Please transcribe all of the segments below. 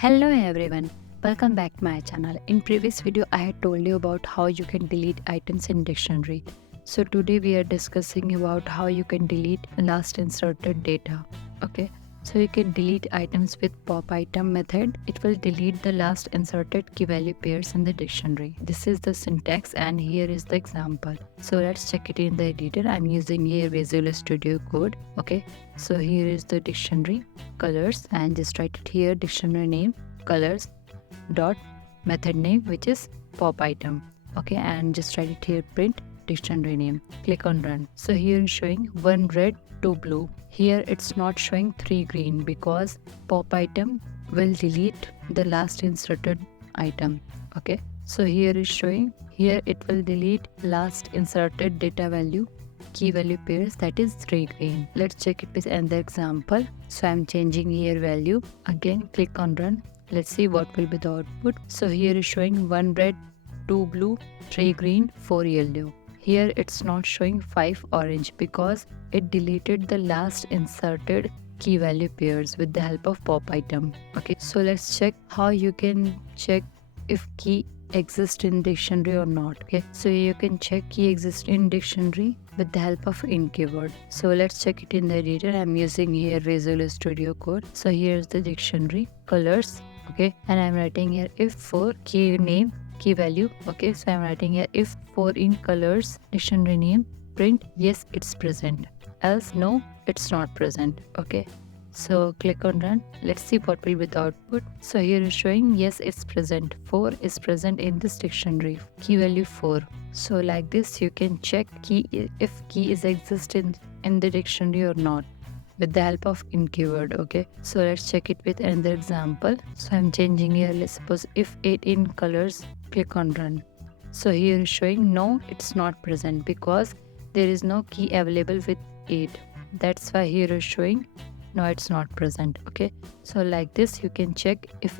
Hello everyone, welcome back to my channel. In previous video I had told you about how you can delete items in dictionary. So today we are discussing about how you can delete last inserted data. Okay, so you can delete items with Popitem method. It will delete the last inserted key value pairs in the dictionary. This is the syntax and here is the example. So let's check it in the editor. I'm using here Visual Studio Code. Okay, so here is the dictionary colors and just write it here dictionary name colors dot method name which is Popitem. Okay, and just write it here print dictionary name. Click on run. So here is showing 1 red 2 blue. Here it's not showing 3 green because Popitem will delete the last inserted item. Okay, so here is showing here it will delete last inserted data value key value pairs, that is 3 green. Let's check it with another example. So I'm changing here value. Again click on run. Let's see what will be the output. So here is showing 1 red 2 blue 3 green 4 yellow. Here it's not showing 5 orange because it deleted the last inserted key value pairs with the help of Popitem. Okay, so let's check how you can check if key exists in dictionary or not. Okay, so you can check key exists in dictionary with the help of in keyword. So let's check it in the editor. I'm using here Visual Studio Code. So here's the dictionary colors. Okay, and I'm writing here if for key name key value. Okay, so I'm writing here if for in colors dictionary name print yes it's present, else no it's not present. Okay, so click on run. Let's see what will be the output. So here is showing yes it's present, 4 is present in this dictionary, key value 4. So like this you can check key if key is existent in the dictionary or not with the help of in keyword. Okay, so let's check it with another example. So I'm changing here. Let's suppose if 8 in colors, click on run. So here is showing no it's not present because there is no key available with 8. That's why here is showing no it's not present. Okay, so like this you can check if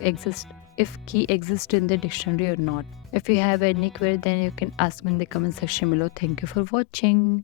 key exists in the dictionary or not. If you have any query then you can ask me in the comment section below. Thank you for watching.